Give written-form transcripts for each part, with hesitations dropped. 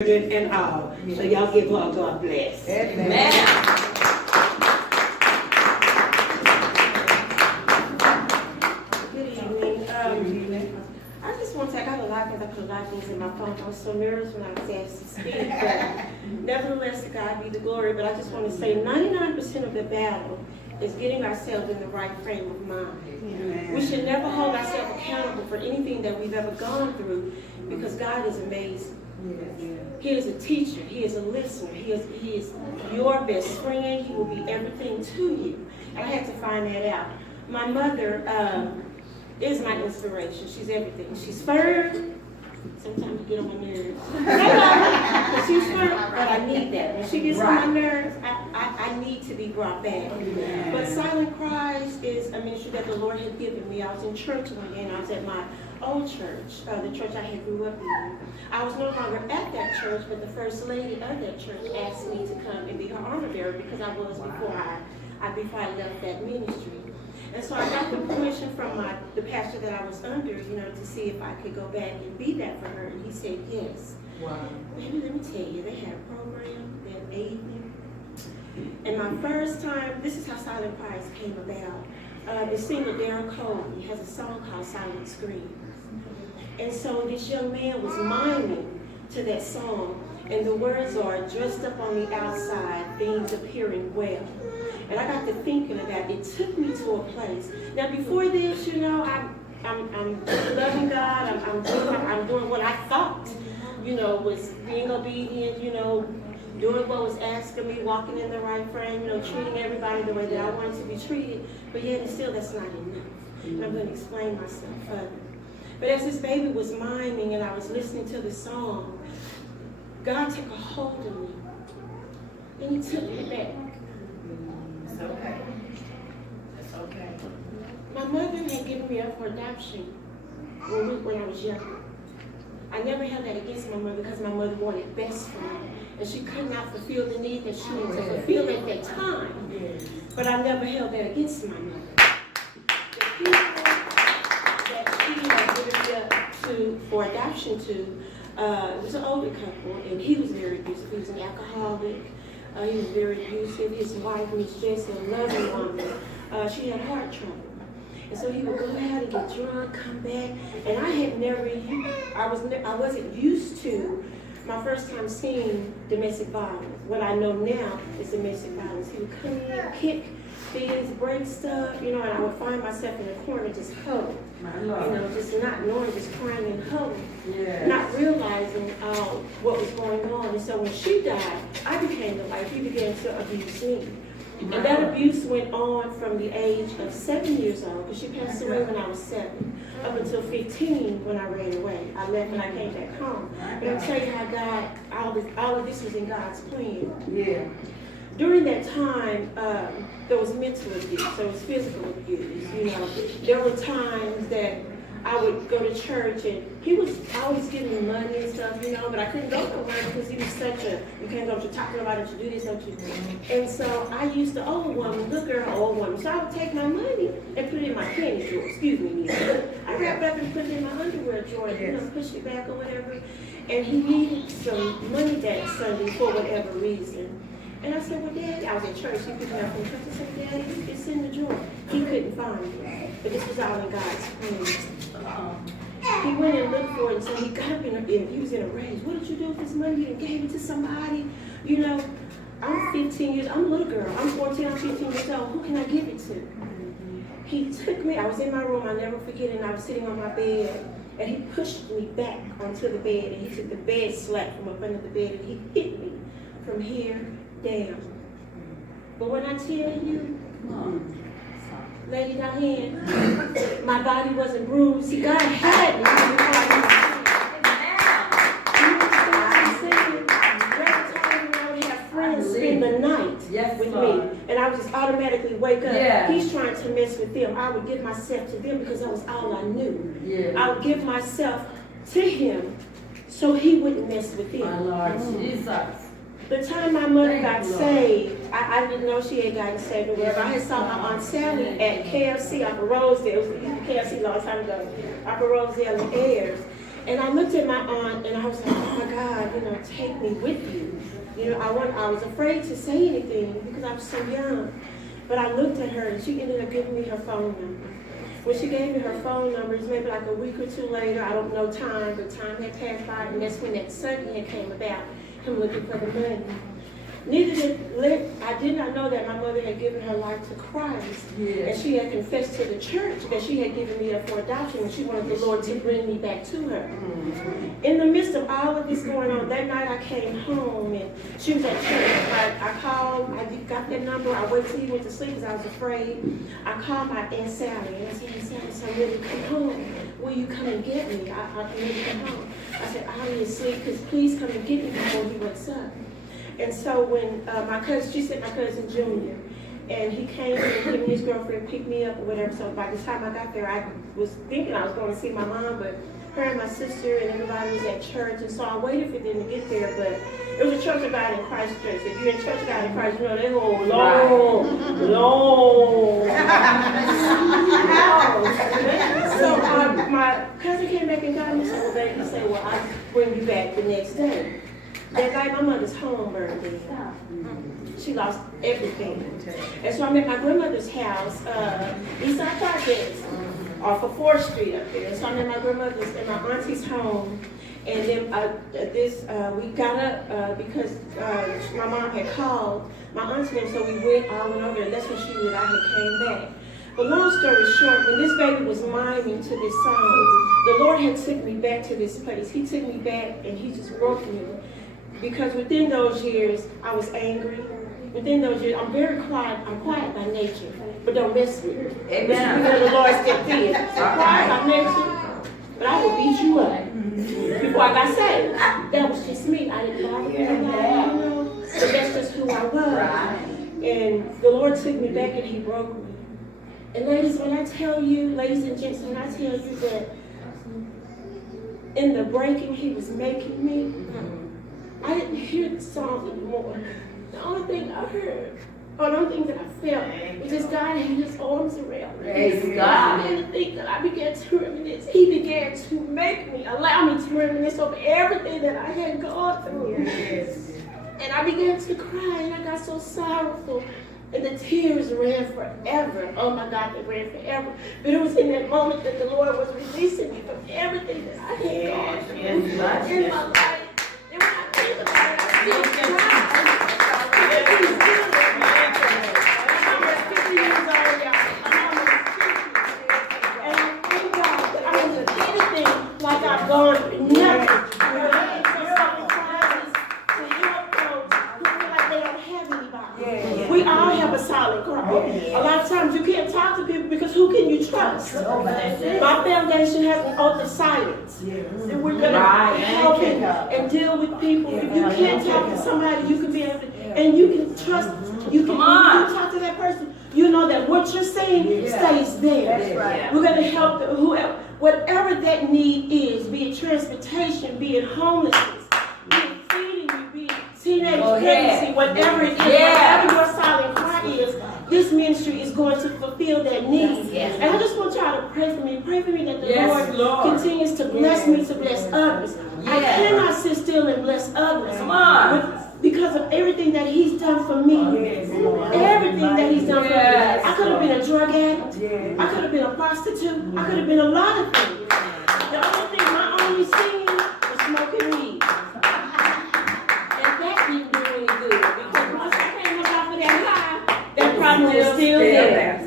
and all. So y'all give her a God bless. Amen. Good evening. I just want to, I got a lot because I put a lot of things in my phone. I was so nervous when I was asked to speak, but nevertheless, to God be the glory. But I just want to say 99% of the battle is getting ourselves in the right frame of mind. Amen. We should never hold ourselves accountable for anything that we've ever gone through because God is amazing. Yes. He is a teacher. He is a listener. He is your best friend. He will be everything to you. And I had to find that out. My mother is my inspiration. She's everything. She's firm. Sometimes you get on my nerves. But she's firm, but I need that. When she gets on my nerves, I need to be brought back. Amen. But Silent Cries is a ministry that the Lord had given me. I was in church one day, and I was at my old church, the church I had grew up in. I was no longer at that church, but the first lady of that church asked me to come and be her honor bearer because I was before I left that ministry. And so I got the permission from the pastor that I was under, to see if I could go back and be that for her. And he said yes. Wow. Baby, let me tell you, they had a program that evening. And my first time, this is how Silent Cries came about. The singer Darren Coley has a song called Silent Screams. And so this young man was miming to that song. And the words are, dressed up on the outside, things appearing well. And I got to thinking about it. It took me to a place. Now before this, I'm loving God. I'm doing what I thought, was being obedient, doing what was asking me, walking in the right frame, treating everybody the way that I wanted to be treated. But yet and still that's not enough. And I'm going to explain myself further. But as this baby was miming and I was listening to the song, God took a hold of me. And he took me back. It's okay. It's okay. My mother had given me up for adoption when I was young. I never held that against my mother because my mother wanted best for me. And she could not fulfill the need that she needed to fulfill at that time. But I never held that against my mother. The people that she had given me up for adoption to, it was an older couple, and he was very abusive. He was an alcoholic. He was very abusive. His wife, Miss Jessie, a loving woman, she had heart trouble. And so he would go out and get drunk, come back, and I wasn't used to my first time seeing domestic violence. What I know now is domestic violence. He would come in, kick things, break stuff, and I would find myself in the corner just huddled. Just not knowing, just crying and huddled, not realizing what was going on. And so when she died, I became the wife. He began to abuse me. And that abuse went on from the age of 7 years old, because she passed away when I was 7, up until 15 when I ran away. I left and I came back home. But I'll tell you how God, all of this was in God's plan. Yeah. During that time, there was mental abuse, there was physical abuse. There were times that I would go to church and he was always giving me money and stuff, but I couldn't go nowhere because he was such a, you can't go to talk to nobody, don't you do this, don't you? And so I used the old woman, little girl, old woman. So I would take my money and put it in my panty drawer, excuse me, Nina. I wrapped up and put it in my underwear drawer, push it back or whatever. And he needed some money that Sunday for whatever reason. And I said, well, Daddy, I was at church. He picked me up from church. I said, Daddy, it's in the drawer. He couldn't find it. But this was all in God's plan. He went and looked for it, and so he got up and he was in a rage. What did you do with this money? You gave it to somebody? I'm 15 years, I'm a little girl. I'm 14, I'm 15 years old. Who can I give it to? He took me, I was in my room, I'll never forget it, and I was sitting on my bed, and he pushed me back onto the bed, and he took the bed slap from up under the bed, and he hit me from here down. But when I tell you, Lady Diane, my body wasn't bruised. See, God had me. I would have friends spend the night with me, and I would just automatically wake up. He's trying to mess with them. I would give myself to them because that was all I knew. I would give myself to him so he wouldn't mess with them. My Lord Jesus. The time my mother got saved, I didn't know she had gotten saved or whatever. I had saw my Aunt Sally at KFC off of Rosedale. It was KFC a long time ago. Off of Rosedale and Ayers. And I looked at my aunt and I was like, oh my God, you know, take me with you. You know, I was afraid to say anything because I was so young. But I looked at her and she ended up giving me her phone number. When she gave me her phone number, it's maybe like a week or two later, I don't know time, but time had passed by, and that's when that Sunday came about, him looking for the money. I did not know that my mother had given her life to Christ, and she had confessed to the church that she had given me up for adoption, and she wanted the Lord to bring me back to her. In the midst of all of this going on, that night I came home, and she was at church. I called, I got that number, I waited till he went to sleep because I was afraid. I called my Aunt Sally, and I said, Aunt Sally, so I'm ready to come home. Will you come and get me? I'm ready to come home. I said, I'll be asleep, because please come and get me before he wakes up. And so when she sent my cousin Junior, and he came and him and his girlfriend picked me up or whatever. So by the time I got there, I was thinking I was going to see my mom, but her and my sister and everybody was at church. And so I waited for them to get there, but it was a Church of God in Christ church. If you're in Church of God in Christ, you know they go long. So my cousin came back and got me. So well, baby, he said, well, I'll bring you back the next day. That night, my mother's home burned down. She lost everything. And so I'm at my grandmother's house, Eastside Projects, off of 4th Street up there. So I'm at my grandmother's and my auntie's home. And then we got up because my mom had called my auntie, and so we went over there. And that's when she knew that I had came back. But long story short, when this baby was miming to this song, the Lord had took me back to this place. He took me back and he just broke me. Because within those years, I was angry. Within those years, I'm very quiet. I'm quiet by nature, but don't mess with me. Amen. Because the Lord stepped in. I'm quiet by nature, but I will beat you up. Before I got saved, that was just me. I didn't bother anybody, you know. But that's just who I was. And the Lord took me back and he broke me. And ladies, when I tell you, ladies and gents, when I tell you that in the breaking he was making me, I didn't hear the songs anymore. The only thing I heard, or the only thing that I felt, was just God had his arms around me. Praise God. And the thing that I began to reminisce, he began to make me, allow me to reminisce over everything that I had gone through. Yes. And I began to cry, and I got so sorrowful. And the tears ran forever. Oh my God, they ran forever. But it was in that moment that the Lord was releasing me from everything that I had gone through in my life. And when I think about it, I still cry. I'm almost 50 years old, y'all. I'm almost 50. And I thank God that I haven't done anything like I've gone through. Nothing. We all have a solid ground. A lot of times you can't talk to people because who can you trust? My foundation has an oath of silence. And we're going to help and deal with people. If you can't talk to somebody, you can be able to, and you can trust, you can talk to that person, you know that what you're saying stays there. We're going to help whoever, whatever that need is, be it transportation, be it homelessness, be it feeding you, be it teenage pregnancy, whatever it is, whatever your silent cry is, this ministry is going to fulfill that need. And I just want y'all to pray for me. Pray for me that the Lord continues to bless me to bless others. I cannot sit still and bless others. Come on. Because of everything that he's done for me. Everything that he's done for me. I could have been a drug addict. I could have been a prostitute. I could have been a lot of things. The only thing, my only sin was smoking weed. Didn't do any good because once I came up off of that high, that problem was still there.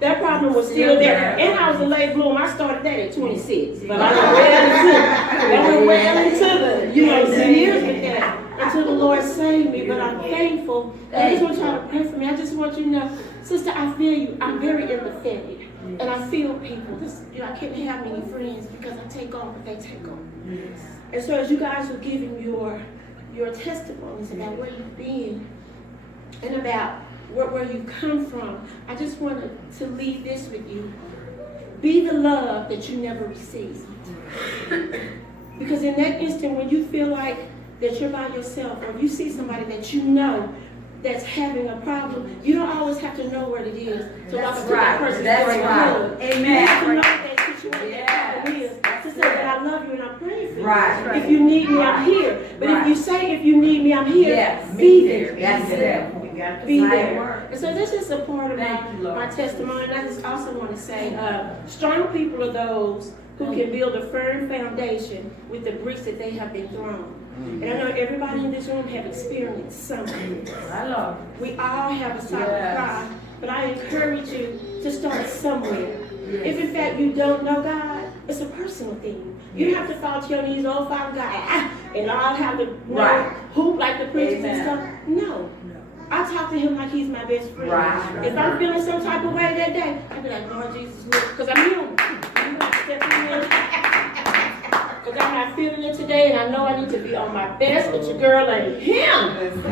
That problem was still there. And I was a late bloomer. I started that at 26. But I went well into the years with that until the Lord saved me. But I'm thankful. I just want y'all to pray for me. I just want you to know, sister, I feel you. I'm very empathetic. And I feel people. I can't have many friends because I take on what they take on. And so as you guys are giving your testimonies about where you've been and about where you come from, I just wanted to leave this with you. Be the love that you never received. Because in that instant when you feel like that you're by yourself, or you see somebody that you know that's having a problem, you don't always have to know what it is to walk up to that person. That's right. Amen. You have to know what that situation that problem is. To say that I love you and I'm Right. If you need me, I'm here. But if you say, if you need me, I'm here, Yes, be there. That's it. You got to Be say there. work. And so this is a part of Thank you, Lord. my testimony. And I just also want to say, strong people are those who can build a firm foundation with the bricks that they have been thrown. And I know everybody in this room have experienced something. I love We all have a silent cry, but I encourage you to start somewhere. If in fact you don't know God, it's a personal thing. You don't have to fall to your knees, oh Father God, and I'll have to hoop like the preachers and stuff. No. I talk to him like he's my best friend. Right. If I'm feeling some type of way that day, I'll be like, Lord Jesus, because I'm human. You have to step in. Because I'm not feeling it today, and I know I need to be on my best, but your girl ain't him.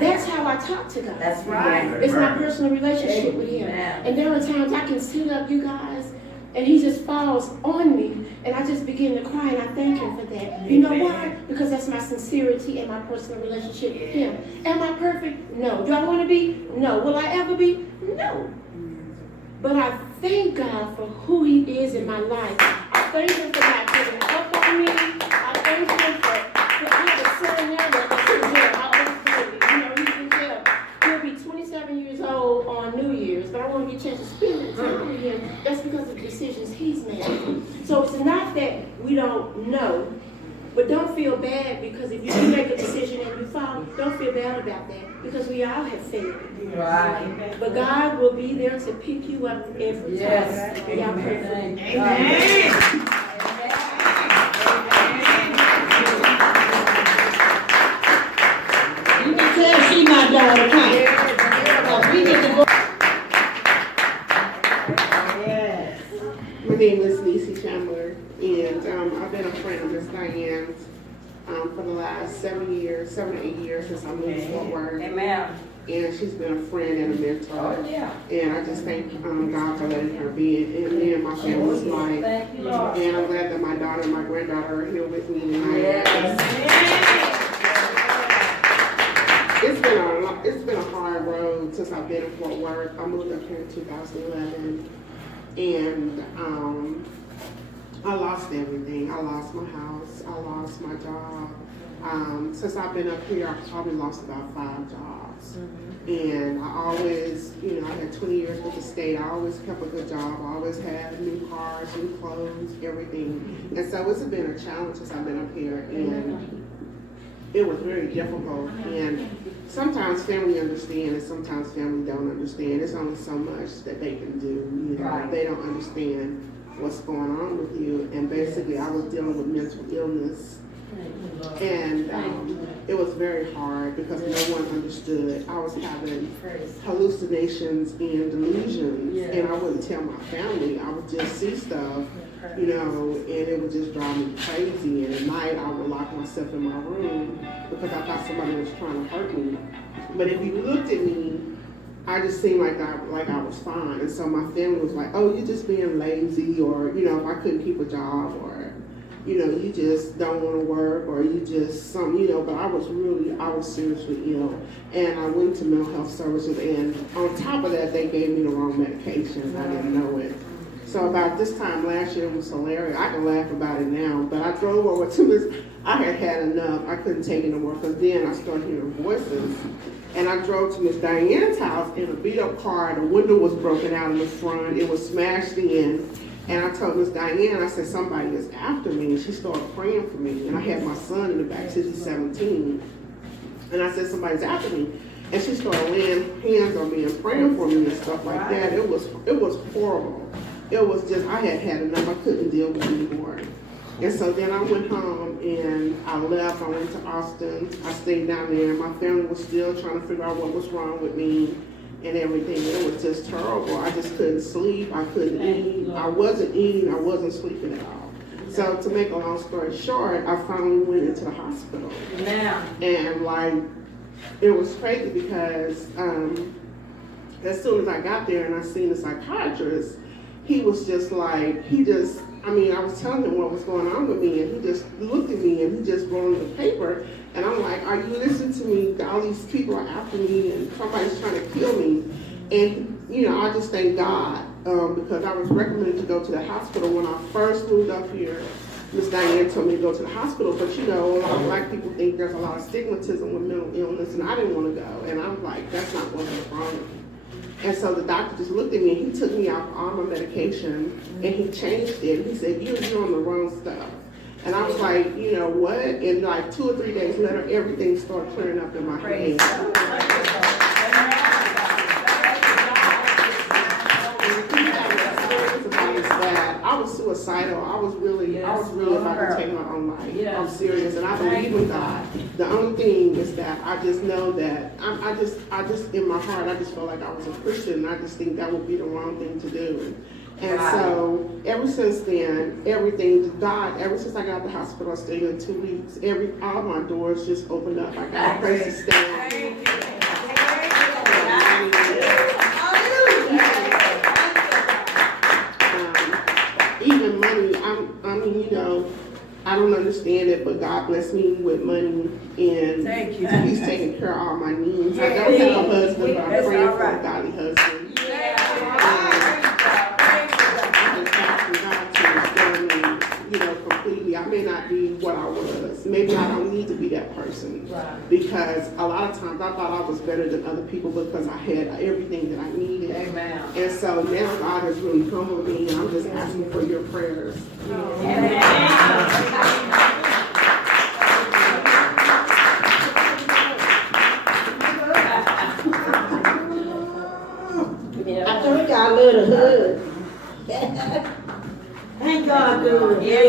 That's how I talk to God. That's right. It's my personal relationship with him. And there are times I can sit up, you guys, and he just falls on me, and I just begin to cry, and I thank him for that. You know why? Because that's my sincerity and my personal relationship with him. Am I perfect? No. Do I want to be? No. Will I ever be? No. But I thank God for who he is in my life. I thank him for not giving up on me. I thank him for I have a son now that's in jail. I always do. You know, he's in jail. He'll be 27 years old on New Year's, but I want to get a chance to spend time with him. That's because of the decisions he's made. So it's not that we don't know, but don't feel bad because if you do make a decision and you fall, don't feel bad about that because we all have failed. Right. But God will be there to pick you up every time. Y'all pray for me. Amen. You can tell she my daughter, huh? We get to go. My name is Niecy Chandler, and I've been a friend of Miss Diane's for the last 7 to 8 years since I moved to Fort Worth. Amen. And she's been a friend and a mentor. Oh, yeah. And I just thank God for letting her be in me and my family's life. Thank you, Lord. And I'm glad that my daughter and my granddaughter are here with me tonight. Yes. It's been a hard road since I've been in Fort Worth. I moved up here in 2011, and I lost everything. I lost my house. I lost my job. Since I've been up here, I've probably lost about 5 jobs. And I always, I had 20 years with the state. I always kept a good job. I always had new cars, new clothes, everything. And so it's been a challenge since I've been up here. And it was very difficult. And sometimes family understand and sometimes family don't understand. There's only so much that they can do. Right. They don't understand what's going on with you. And basically I was dealing with mental illness. And it was very hard because no one understood. I was having hallucinations and delusions, and I wouldn't tell my family. I would just see stuff, and it would just drive me crazy. And at night, I would lock myself in my room because I thought somebody was trying to hurt me. But if you looked at me, I just seemed like I was fine. And so my family was like, "Oh, you're just being lazy," or if I couldn't keep a job, or you just don't want to work, or you just but I was seriously ill. And I went to mental health services, and on top of that, they gave me the wrong medication. I didn't know it. So about this time last year, it was hilarious. I can laugh about it now, but I drove over to Miss, I had enough. I couldn't take it no more, because then I started hearing voices. And I drove to Miss Diane's house in a beat up car. The window was broken out in the front. It was smashed in. And I told Miss Diane, I said, somebody is after me. And she started praying for me. And I had my son in the back, he's 17. And I said, somebody's after me. And she started laying hands on me and praying for me and stuff like that. It was horrible. It was just, I had enough. I couldn't deal with it anymore. And so then I went home and I left. I went to Austin. I stayed down there. My family was still trying to figure out what was wrong with me and everything. It was just terrible. I just couldn't sleep. I couldn't eat. I wasn't eating. I wasn't sleeping at all. So to make a long story short, I finally went into the hospital. Now. And it was crazy because as soon as I got there and I seen the psychiatrist, he was just I was telling him what was going on with me, and he just looked at me and he just wrote on the paper. And I'm like, are you listening to me? All these people are after me and somebody's trying to kill me. And, I just thank God because I was recommended to go to the hospital when I first moved up here. Miss Diane told me to go to the hospital, but you know, a lot of black people think there's a lot of stigmatism with mental illness, and I didn't want to go. And I'm like, that's not what's wrong with me. And so the doctor just looked at me and he took me off all my medication and he changed it. He said, you're on the wrong stuff. And I was like, you know what? And like 2 or 3 days later, everything started clearing up in my head. That I was suicidal. I was really about to take my own life. I'm serious, and I believe in God. The only thing is that I just know that I just in my heart, I just felt like I was a Christian, and I just think that would be the wrong thing to do. And so ever since then, ever since I got out of the hospital, I stayed in 2 weeks. All my doors just opened up. I got a place to stay. Even money, I mean, you know, I don't understand it, but God bless me with money, and He's taking care of all my needs. I don't have a husband, but I'm praying for a godly husband. You know, completely. I may not be what I was. Maybe I don't need to be that person. Because a lot of times I thought I was better than other people because I had everything that I needed. Amen. And so now God has really humbled me, and I'm just asking for your prayers. I told you I love to hug. Thank God, good. Yeah.